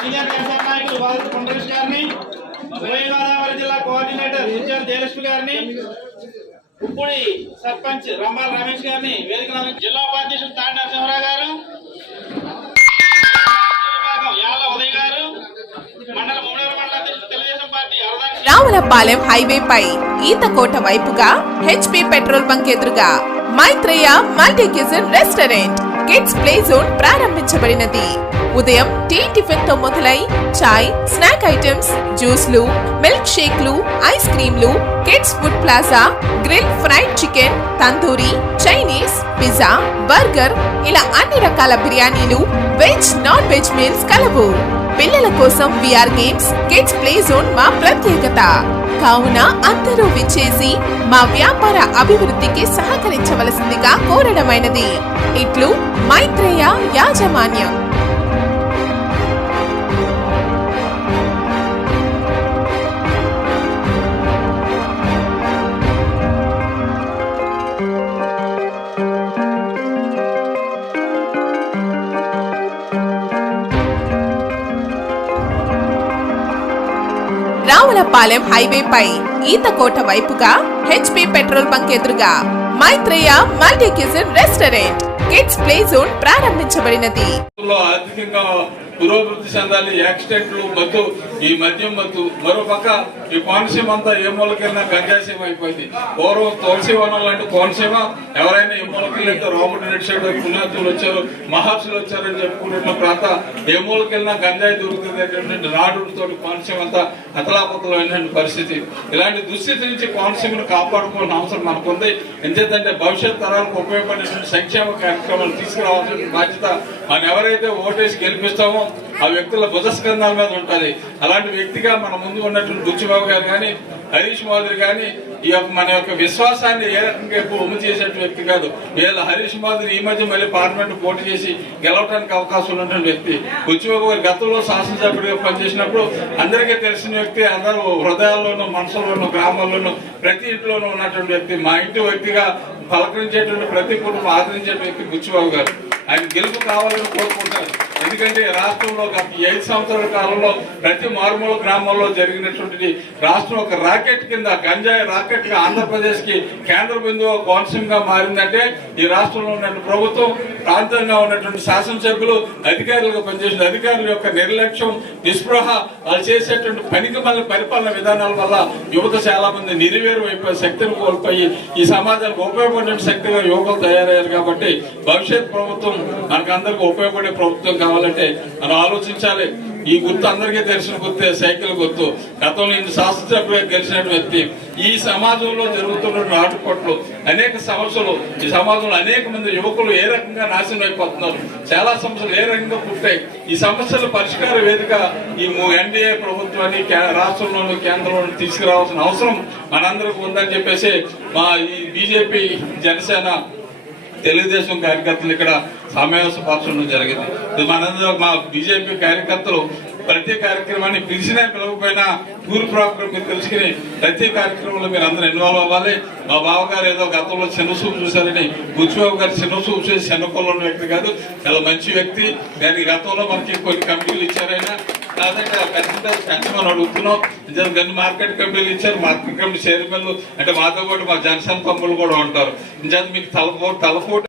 Senior వ్యవసాయ నాయకులు వాల్తు కొండరేష్ గారిని, ఉభయ గోదావరి జిల్లా కోఆర్డినేటర్ ఉద్యాల జయలక్ష్మి గారిని, ఉప్పుడి సర్పంచ్ రమ్మాల రమేష్ గారిని వేదిక జిల్లా ఉపాధ్యక్షులు తాడి నరసింహరావు గారు, యాళ్ళ ఉదయ్ గారు, మండల ముమ్మడి మండల అధ్యక్షులు తెలుగుదేశం పార్టీ రావులపాలెం హైవేపై ఈతకోట వైపుగా హెచ్పి పెట్రోల్ బంక్ ఎదురుగా Maitreya multi cuisine restaurant kids play zone ప్రారంభించబడినది. ఉదయం టీ టిఫిన్ తో మొదలై చాయ్, స్నాక్ ఐటమ్స్, జ్యూస్లు, మిల్క్ షేక్లు, ఐస్ క్రీంలు, kids food plaza, grill fried chicken, tandoori, Chinese, pizza, burger ఇలా అన్ని రకాల బిర్యానీలు, వెజ్, నాన్ వెజ్ మీల్స్ కలవు. పిల్లల కోసం VR games, kids play zone మా ప్రత్యేకత. కావున అందరూ విచ్చేసి మా వ్యాపార అభివృద్ధికి సహకరించవలసిందిగా కోరడమైనది. ఇట్లు మైత్రేయ యాజమాన్యం. రావులపాలెం హైవేపై ఈతకోట వైపుగా హెచ్పి పెట్రోల్ బంక్ ఎదురుగా Maitreya multi cuisine restaurant kids play zone ప్రారంభించబడినది. ఆర్థికంగా పురోభివృద్ధి చెందాలి. యాక్సిడెంట్లు మత్తు, ఈ మద్యం మత్తు, మరోపక్క ఈ కోనసీమ అంతా ఏ మూలకెళ్ళినా గంజాసీమ అయిపోయింది. పూర్వం తులసివనం లాంటి కోనసీమ ఎవరైనా ఏ మూలకెళ్ళితే రాముడు నడిచాడు, పుణ్యాతులు వచ్చారు, మహర్షులు వచ్చారని చెప్పుకునే ప్రాంత ఏ మూలకెళ్ళినా గంజాయి దొరుకుతుంది. నాడుతో కోనసీమ అంతా అతలాపతలైన పరిస్థితి. ఇలాంటి దుస్థితి నుంచి కోనసీమను కాపాడుకోవాల్సిన అవసరం మనకుంది. ఎందుకంటే భవిష్యత్ తరాలకు ఉపయోగపడేటువంటి సంక్షేమ కార్యక్రమాలు తీసుకురావాల్సిన బాధ్యత మనం ఎవరైతే ఓటేసి గెలిపిస్తామో ఆ వ్యక్తుల బుధస్కంధాల మీద ఉంటుంది. అలాంటి వ్యక్తిగా మన ముందు ఉన్నటువంటి బుచ్చిబాబు గారు కానీ, హరీష్ మాధురి కానీ ఈ యొక్క మన యొక్క విశ్వాసాన్ని ఏ రకంగా ఎప్పుడు ఉమ్ము చేసేటువంటి వ్యక్తి కాదు. వీళ్ళ హరీష్ మాధురి ఈ మధ్య మళ్ళీ పార్లమెంట్ పోటీ చేసి గెలవడానికి అవకాశం ఉన్నటువంటి వ్యక్తి. బుచ్చిబాబు గారు గతంలో శాసనసభ్యుడిగా పనిచేసినప్పుడు అందరికీ తెలిసిన వ్యక్తి, అందరూ హృదయాల్లోనూ, మనసులోనూ, గ్రామాల్లోనూ, ప్రతి ఇంట్లోనూ ఉన్నటువంటి వ్యక్తి. మా ఇంటి వ్యక్తిగా పలకరించేటువంటి ప్రతి కుటుంబం ఆదరించేటువంటి వ్యక్తి బుచ్చిబాబు గారు. ఆయన గెలుపు కావాలని కోరుకుంటారు. ఎందుకంటే రాష్ట్రంలో గత 5 సంవత్సరాల కాలంలో ప్రతి మారుమూల గ్రామాల్లో జరిగినటువంటి రాష్ట్రం ఒక రాకెట్ కింద, గంజాయి రాకెట్ గా ఆంధ్రప్రదేశ్ కి కేంద్ర బిందువు కోనసీమగా మారిందంటే ఈ రాష్ట్రంలో ఉన్న ప్రభుత్వం, ప్రాంతంగా ఉన్నటువంటి శాసనసభ్యులు, అధికారులుగా పనిచేసిన అధికారుల యొక్క నిర్లక్ష్యం, నిస్పృహ, వాళ్ళు చేసేటువంటి పనికి మళ్ళీ పరిపాలన విధానాల వల్ల యువత చాలా మంది నిర్వీర్యం అయిపోయి శక్తిని కోల్పోయి ఈ సమాజానికి ఉపయోగపడే శక్తిగా యువకులు తయారయ్యారు. కాబట్టి భవిష్యత్ ప్రభుత్వం మనకందరికీ ఉపయోగపడే ప్రభుత్వం కావాలంటే మనం ఆలోచించాలి. ఈ గుర్తు అందరికీ తెలిసిన గుర్తే, సైకిల్ గుర్తు. గతంలో ఇంత శాస్త్రసభ్యులుగా గెలిచిన వ్యక్తి. ఈ సమాజంలో జరుగుతున్న ఆటుపోట్లు, అనేక సమస్యలు, ఈ సమాజంలో అనేక మంది యువకులు ఏ రకంగా నాశనం అయిపోతున్నారు, చాలా సమస్యలు ఏ రకంగా పుట్టాయి. ఈ సమస్యల పరిష్కార వేదిక ఈ ఎన్డీఏ ప్రభుత్వాన్ని రాష్ట్రంలోని కేంద్రంలోని తీసుకురావాల్సిన అవసరం మనందరికీ ఉందని చెప్పేసి మా ఈ బీజేపీ, జనసేన, తెలుగుదేశం కార్యకర్తలు ఇక్కడ సమావేశపరచడం జరిగింది. మనందరూ మా బీజేపీ కార్యకర్తలు ప్రతి కార్యక్రమాన్ని పిలిచినా పిలవకపోయినా టూర్ ప్రోగ్రామ్ మీరు తెలుసుకుని ప్రతి కార్యక్రమంలో మీరు అందరూ ఇన్వాల్వ్ అవ్వాలి. మా బావగారు ఏదో గతంలో చిన్నసూపు చూశారని, బుచ్చిబాబు గారు చిన్నసూపు చేసి చిన్నకొల్లో ఉన్న వ్యక్తి కాదు, చాలా మంచి వ్యక్తి. దానికి గతంలో మనకి కొన్ని కమిటీలు ఇచ్చారైనా కాదంటే పెంచమని అడుగుతున్నాం. గన్ని మార్కెట్ కమిటీలు ఇచ్చారు, మార్కెట్ కమిటీ చైర్మన్లు అంటే మాతో పాటు మా జనసేన తమ్ముళ్ళు కూడా ఉంటారు. మీకు తలపోటు